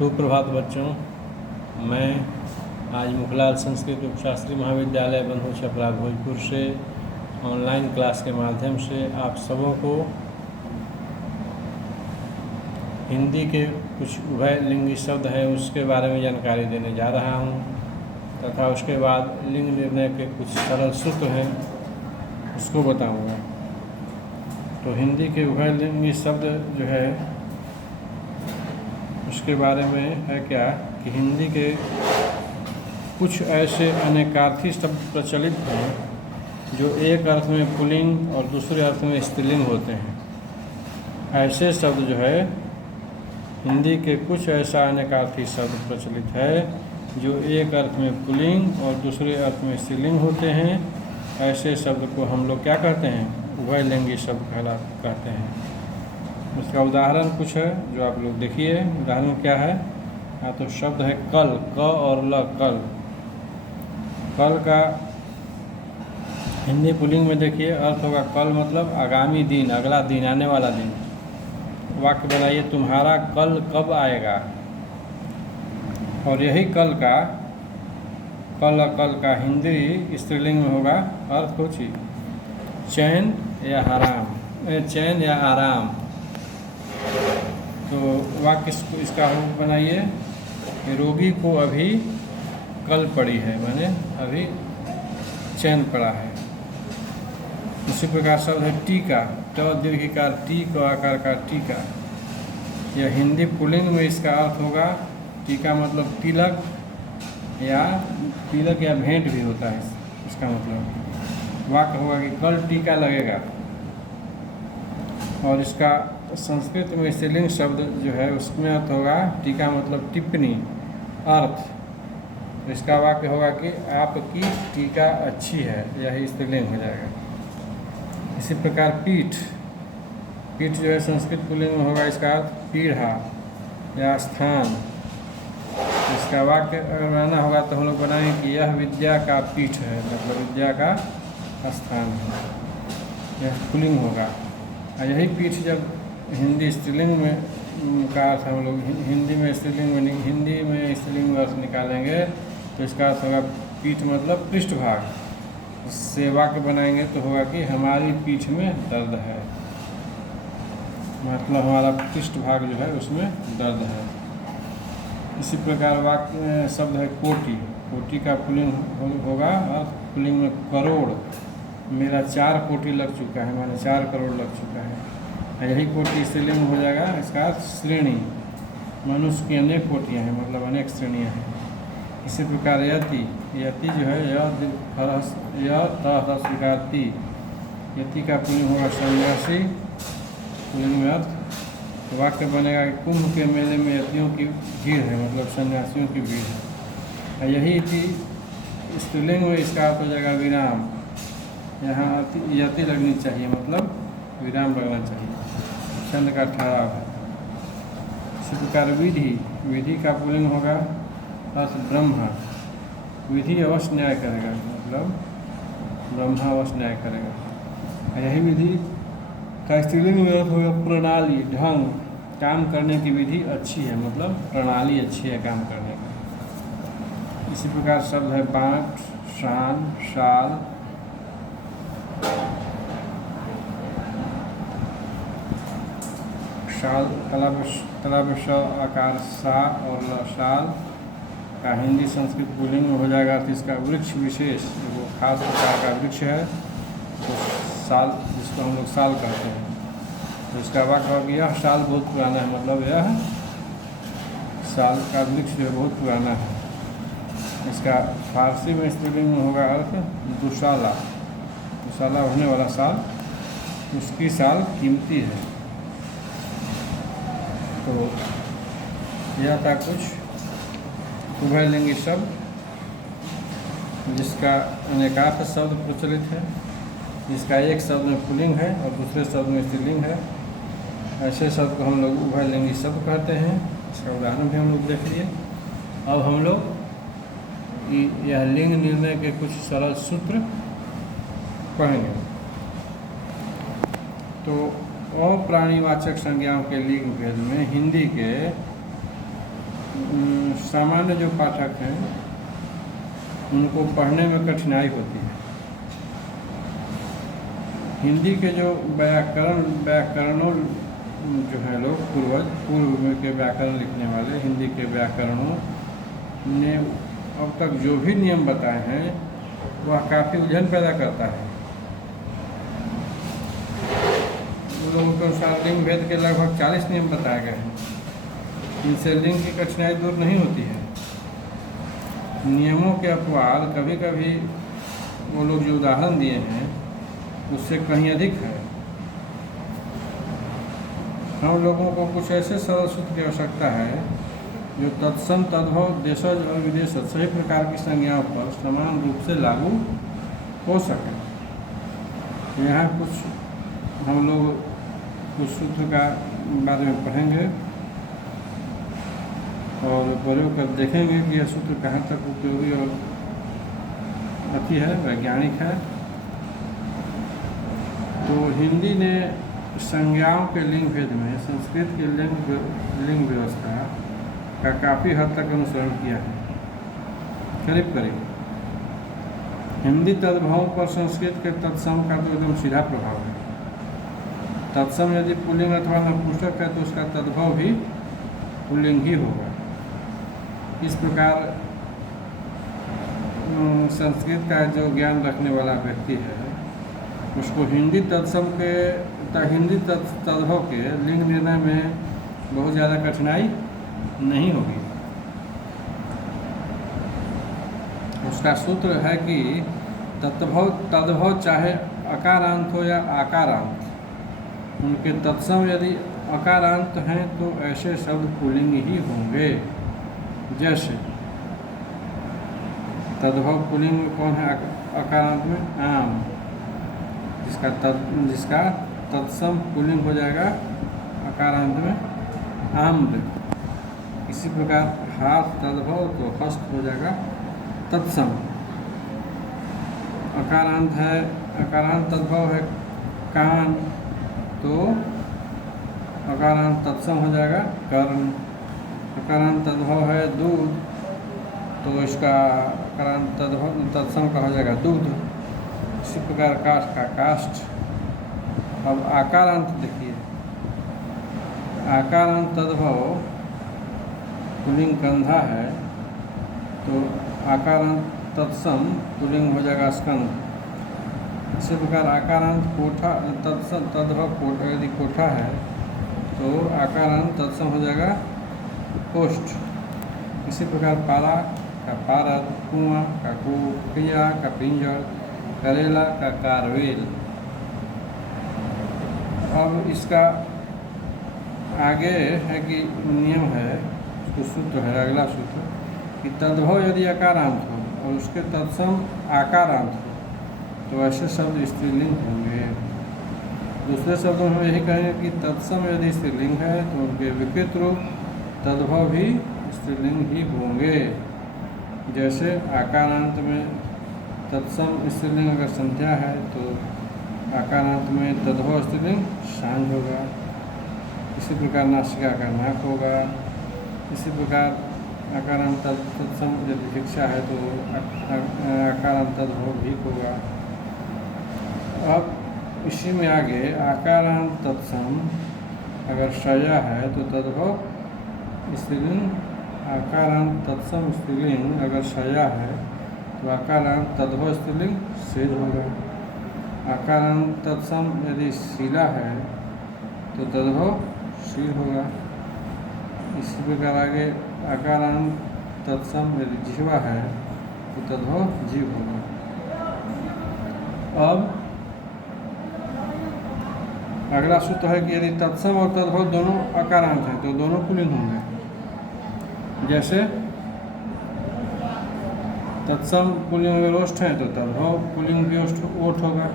सुप्रभात बच्चों। मैं आज मुखलाल संस्कृत उपशास्त्री महाविद्यालय बंधु छपरा भोजपुर से ऑनलाइन क्लास के माध्यम से आप सबों को हिंदी के कुछ उभयलिंगी शब्द हैं उसके बारे में जानकारी देने जा रहा हूं तथा उसके बाद लिंग निर्णय के कुछ सरल सूत्र हैं उसको बताऊंगा। तो हिंदी के उभयलिंगी शब्द जो है उसके बारे में है क्या कि हिंदी के कुछ ऐसे अनेकार्थी शब्द प्रचलित हैं जो एक अर्थ में पुल्लिंग और दूसरे अर्थ में स्त्रीलिंग होते हैं। ऐसे शब्द जो है हिंदी के कुछ ऐसा अनेकार्थी शब्द प्रचलित है जो एक अर्थ में पुल्लिंग और दूसरे अर्थ में स्त्रीलिंग होते हैं। ऐसे शब्द को हम लोग क्या कहते हैं? उभयलिंगी शब्द कहते हैं। उसका उदाहरण कुछ है जो आप लोग देखिए। उदाहरण क्या है? हाँ, तो शब्द है कल, क और ल, कल। कल का हिंदी पुल्लिंग में देखिए अर्थ होगा कल मतलब आगामी दिन, अगला दिन, आने वाला दिन। वाक्य बनाइए, तुम्हारा कल कब आएगा। और यही कल का हिंदी स्त्रीलिंग में होगा अर्थ कुछ चैन या आराम। तो वाक्य इसका बनाइए कि रोगी को अभी कल पड़ी है, माने अभी चैन पड़ा है। इसी प्रकार शब्द है टीका, ट दीर्घिकार टी क आकार का टीका। यह हिंदी पुल्लिंग में इसका अर्थ होगा टीका मतलब तिलक या भेंट भी होता है। इसका मतलब वाक्य होगा कि कल टीका लगेगा। और इसका संस्कृत में स्त्रीलिंग शब्द जो है उसमें अर्थ होगा टीका मतलब टिप्पणी, अर्थ। इसका वाक्य होगा कि आपकी टीका अच्छी है, यही स्त्रीलिंग हो जाएगा। इसी प्रकार पीठ जो है संस्कृत पुल्लिंग में होगा इसका अर्थ पीढ़ा या स्थान। इसका वाक्य अगर बनाना होगा तो हम लोग बनाएंगे कि यह विद्या का पीठ है, मतलब विद्या का स्थान है, यह पुल्लिंग होगा। और यही पीठ जब हिंदी स्त्रीलिंग में का अर्थ हम लोग हिंदी में स्त्रीलिंग में अर्थ निकालेंगे तो इसका अर्थ होगा पीठ मतलब पृष्ठभाग। इससे वाक्य बनाएंगे तो होगा कि हमारी पीठ में दर्द है, मतलब हमारा पृष्ठभाग जो है उसमें दर्द है। इसी प्रकार वाक्य शब्द है कोटि का पुल्लिंग होगा अर्थ पुल्लिंग में करोड़। मेरा 4 कोटि लग चुका है, माने 4 करोड़ लग चुका है। यही कोटि स्त्रीलिंग हो जाएगा। इसका अर्थ श्रेणी, मनुष्य की अनेक कोटियाँ हैं, मतलब अनेक श्रेणियाँ हैं। इसी प्रकार यति जो है यति का पुल्लिंग होगा सन्यासी, पुल्लिंग में अर्थ। तो वाक्य बनेगा कि कुंभ के मेले में यतियों की भीड़ है, मतलब सन्यासियों की भीड़ है। यही स्त्रीलिंग में इसका अर्थ हो जाएगा विराम। यहाँ यति लगनी चाहिए, मतलब विराम लगना चाहिए, छंद का ठहराव है। इसी प्रकार विधि का पुल्लिंग होगा अर्थ ब्रह्मा। विधि अवश्य न्याय करेगा, मतलब ब्रह्मा अवश्य न्याय करेगा। यही विधि का स्त्रीलिंग में अर्थ होगा प्रणाली, ढंग, काम करने की विधि अच्छी है, मतलब प्रणाली अच्छी है काम करने की। इसी प्रकार शब्द है बाँट, शान, शाल। शाल तलब श आकार सा और शाल का हिंदी संस्कृत पुल्लिंग में हो जाएगा अर्थ इसका वृक्ष विशेष, वो खास प्रकार का वृक्ष है तो साल, जिसको हम लोग साल कहते हैं। तो इसका वाक्य होगा यह साल बहुत पुराना है, मतलब यह साल का वृक्ष जो है बहुत पुराना है। इसका फारसी में स्त्रीलिंग में होगा अर्थ दुशाला होने वाला साल, उसकी साल कीमती है। तो यह था कुछ उभयलिंगी शब्द जिसका अनेकार्थ शब्द प्रचलित है, जिसका एक शब्द में पुल्लिंग है और दूसरे शब्द में स्त्रीलिंग है। ऐसे शब्द को हम लोग उभयलिंगी शब्द कहते हैं। इसका उदाहरण भी हम लोग देख लिए। अब हम लोग यह लिंग निर्णय के कुछ सरल सूत्र पढ़ेंगे। तो अप्राणीवाचक संज्ञाओं के लिंग भेद में हिंदी के सामान्य जो पाठक हैं उनको पढ़ने में कठिनाई होती है। हिंदी के जो व्याकरणों जो है लोग पूर्व में के व्याकरण लिखने वाले हिंदी के व्याकरणों ने अब तक जो भी नियम बताए हैं वह काफ़ी उलझन पैदा करता है। लोगों के अनुसार लिंग भेद के लगभग 40 नियम बताए गए हैं। इनसे लिंग की कठिनाई दूर नहीं होती है। नियमों के अपवाद कभी कभी वो लोग जो उदाहरण दिए हैं उससे कहीं अधिक है। हम लोगों को कुछ ऐसे सरल सूत्र की आवश्यकता है जो तत्सम तद्भव देशज और विदेशज सभी प्रकार की संज्ञाओं पर समान रूप से लागू हो सके। यहाँ कुछ हम लोग कुछ सूत्र का बारे में पढ़ेंगे और प्रयोग कर देखेंगे कि यह सूत्र कहाँ तक उपयोगी और अति है, वैज्ञानिक है। तो हिंदी ने संज्ञाओं के लिंग भेद में संस्कृत की लिंग व्यवस्था का काफ़ी हद तक अनुसरण किया है। करीब करीब हिंदी तद्भवों पर संस्कृत के तत्सम का तो एकदम सीधा प्रभाव है। तत्सम यदि पुल्लिंग अथवा नपुंसक है तो उसका तद्भव भी पुल्लिंग ही होगा। इस प्रकार संस्कृत का जो ज्ञान रखने वाला व्यक्ति है उसको हिंदी तद्भव के लिंग निर्णय में बहुत ज़्यादा कठिनाई नहीं होगी। उसका सूत्र है कि तद्भव चाहे अकारांत हो या आकारांत, उनके तत्सम यदि अकारांत हैं तो ऐसे शब्द पुल्लिंग ही होंगे। जैसे तद्भव पुल्लिंग में कौन है अकारांत में? आम, जिसका तत्सम पुल्लिंग हो जाएगा अकारांत में आम्र। इसी प्रकार हाथ तद्भव तो हस्त हो जाएगा तत्सम। अकारांत है, अकारांत तद्भव है कान, तो अकारांत तत्सम हो जाएगा कर्ण। अकारांत तद्भव है दूध, तो इसका अकारांत तत्सम का हो जाएगा दूध। इसी प्रकार काष्ठ का काष्ठ। अब आकारांत देखिए, आकारांत तद्भव पुल्लिंग कंधा है तो आकारांत तत्सम पुल्लिंग हो जाएगा स्कंध। इसी प्रकार आकारांत कोठा तद्भव यदि कोठा है तो आकारांत तत्सम हो जाएगा कोष्ठ। इसी प्रकार पारा का पारद, कुआं का कुइया का पिंजर, करेला का कारवेल। अब इसका आगे है कि नियम है, तो सूत्र है अगला सूत्र कि तद्भव यदि अकारांत हो और उसके तत्सम आकारांत हो तो ऐसे शब्द स्त्रीलिंग होंगे। दूसरे शब्दों में यही कहेंगे कि तत्सम यदि स्त्रीलिंग है तो उनके विकृत रूप तद्भव भी स्त्रीलिंग ही होंगे। जैसे आकारांत में तत्सम स्त्रीलिंग अगर संध्या है तो आकारांत में तद्भव स्त्रीलिंग सांझ होगा। इसी प्रकार नासिका का नाक होगा। इसी प्रकार आकारांत तत्सम यदि भिक्षा है तो आकारांत तद्भव भी होगा। अब इसी में आगे आकारांत तत्सम अगर शया है तो तद्भव स्त्रीलिंग, आकारांत तत्सम स्त्रीलिंग अगर शया है तो आकारांत तद्भव स्त्रीलिंग शेज होगा। आकारांत तत्सम यदि शीला है तो तद्भव शील होगा। इसी प्रकार आगे आकारांत तत्सम यदि जिह्वा है तो तद्भव जीव होगा। अब अगला सूत्र है कि यदि तत्सम और तद्भव दोनों अकारांत हैं तो दोनों पुल्लिंग होंगे। जैसे तत्सम पुल्लिंग में ओष्ठ है तो तद्भव पुल्लिंग भी ओठ होगा।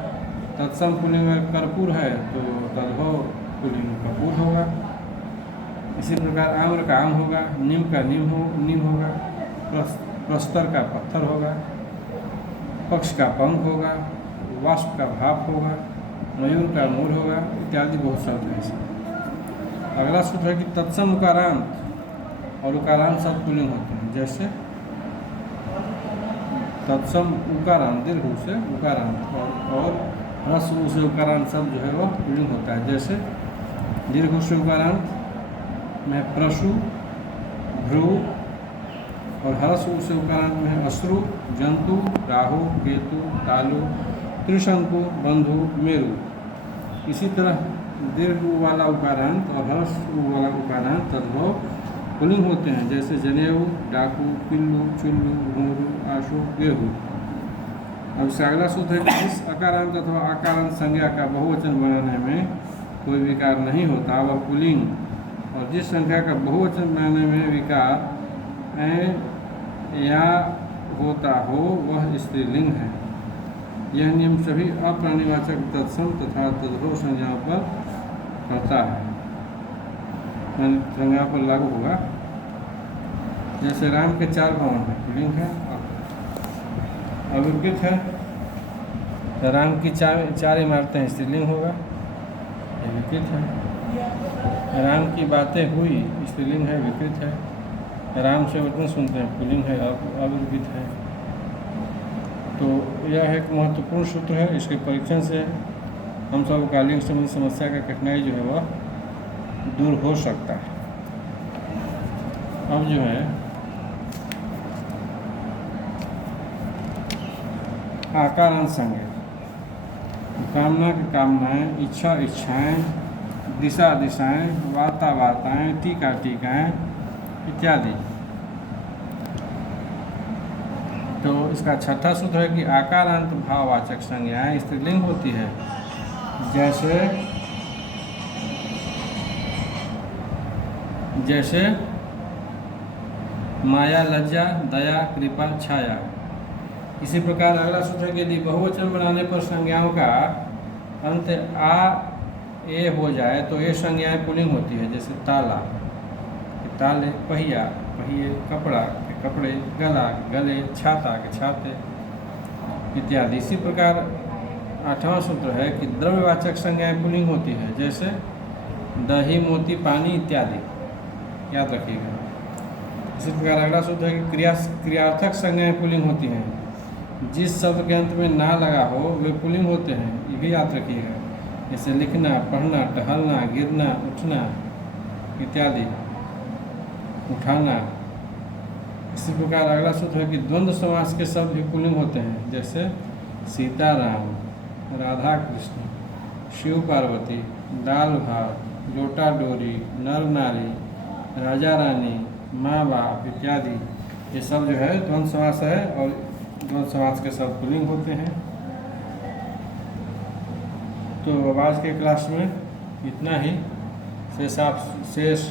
तत्सम पुल्लिंग में कर्पूर है तो तद्भव पुल्लिंग में कपूर होगा। इसी प्रकार आम्र का आम होगा, नीम का नीम होगा, प्रस्तर का पत्थर होगा, पक्ष का पंख होगा, वाष्प का भाप होगा, मयूर का मोर होगा, इत्यादि बहुत शब्द है इसमें। अगला सूत्र है कि तत्सम उकारांत और उकारांत शब्द पुल्लिंग होते हैं। जैसे तत्सम उकारांत, दीर्घ ऊ से उकारांत, और ह्रस्व ऊ से उकारांत सब जो है वह पुल्लिंग होता है। जैसे दीर्घ ऊ से उकारांत में प्रसु, भ्रू, और ह्रस्व ऊ से उकारांत में अश्रु, जंतु, राहु, केतु, तालु, त्रिशंकु, बंधु, मेरु। इसी तरह दीर्घ ऊ वाला उकारांत और ह्रस्व ऊ वाला उकारांत तद्भव पुल्लिंग होते हैं। जैसे जनेऊ, डाकू, पिल्लू, चुल्लू, घोरू, आशु, गेहूँ। अब इसका अगला सूत्र है कि इस अकारांत अथवा आकारांत संज्ञा का बहुवचन बनाने में कोई विकार नहीं होता, वह पुल्लिंग, और जिस संख्या का बहुवचन बनाने में विकार या होता हो वह स्त्रीलिंग है। यह नियम सभी अप्राणीवाचक तत्सम तथा तद्भव संज्ञाओं पर पड़ता है, संज्ञाओं पर लागू होगा। जैसे राम के 4 भवन है, पुल्लिंग है, अविकृत है, तो राम की 4 इमारतें स्त्रीलिंग होगा, ये विकृत है। राम की बातें हुई, स्त्रीलिंग है, विकृत है। राम से वचन सुनते हैं, पुल्लिंग है, अविकृत है। तो यह एक महत्वपूर्ण सूत्र है। इसके परीक्षण से हम सब का लिंग संबंधी समस्या का कठिनाई जो है वह दूर हो सकता है। अब जो है आकारांत संज्ञा, कामना की कामनाएं, इच्छा इच्छाएं, दिशा दिशाएं, वार्ता वार्ताएं, टीका टीकाएं इत्यादि। तो इसका छठा सूत्र है कि आकारांत भाववाचक संज्ञाएं स्त्रीलिंग होती है। जैसे माया, लज्जा, दया, कृपा, छाया। इसी प्रकार अगला सूत्र है कि यदि बहुवचन बनाने पर संज्ञाओं का अंत आ ए हो जाए तो ये संज्ञाएं पुल्लिंग होती है। जैसे ताला, ताले, पहिया, पहिए, कपड़ा के कपड़े, गला, गले, छाता के छाते इत्यादि। इसी प्रकार 8वां सूत्र है कि द्रव्यवाचक संज्ञाएं पुल्लिंग होती है। जैसे दही, मोती, पानी इत्यादि, याद रखिएगा। इसी प्रकार अगला सूत्र है कि क्रियार्थक संज्ञाएं पुल्लिंग होती हैं। जिस शब्द के अंत में ना लगा हो वे पुल्लिंग होते हैं, ये भी याद रखिएगा। जैसे लिखना, पढ़ना, टहलना, गिरना, उठना इत्यादि, उठाना। इसी प्रकार अगला सूत्र है कि द्वंद्व समास के शब्द भी पुल्लिंग होते हैं। जैसे सीताराम, राधा कृष्ण, शिव पार्वती, दाल भात, लोटा डोरी, नर नारी, राजा रानी, माँ बाप इत्यादि। ये सब जो है द्वंद्व समास है और द्वंद्व समास के शब्द पुल्लिंग होते हैं। तो आज के क्लास में इतना ही। शेष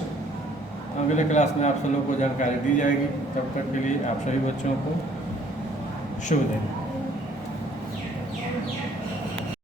अगले क्लास में आप सब लोग को जानकारी दी जाएगी। तब तक के लिए आप सभी बच्चों को शुभ दिन।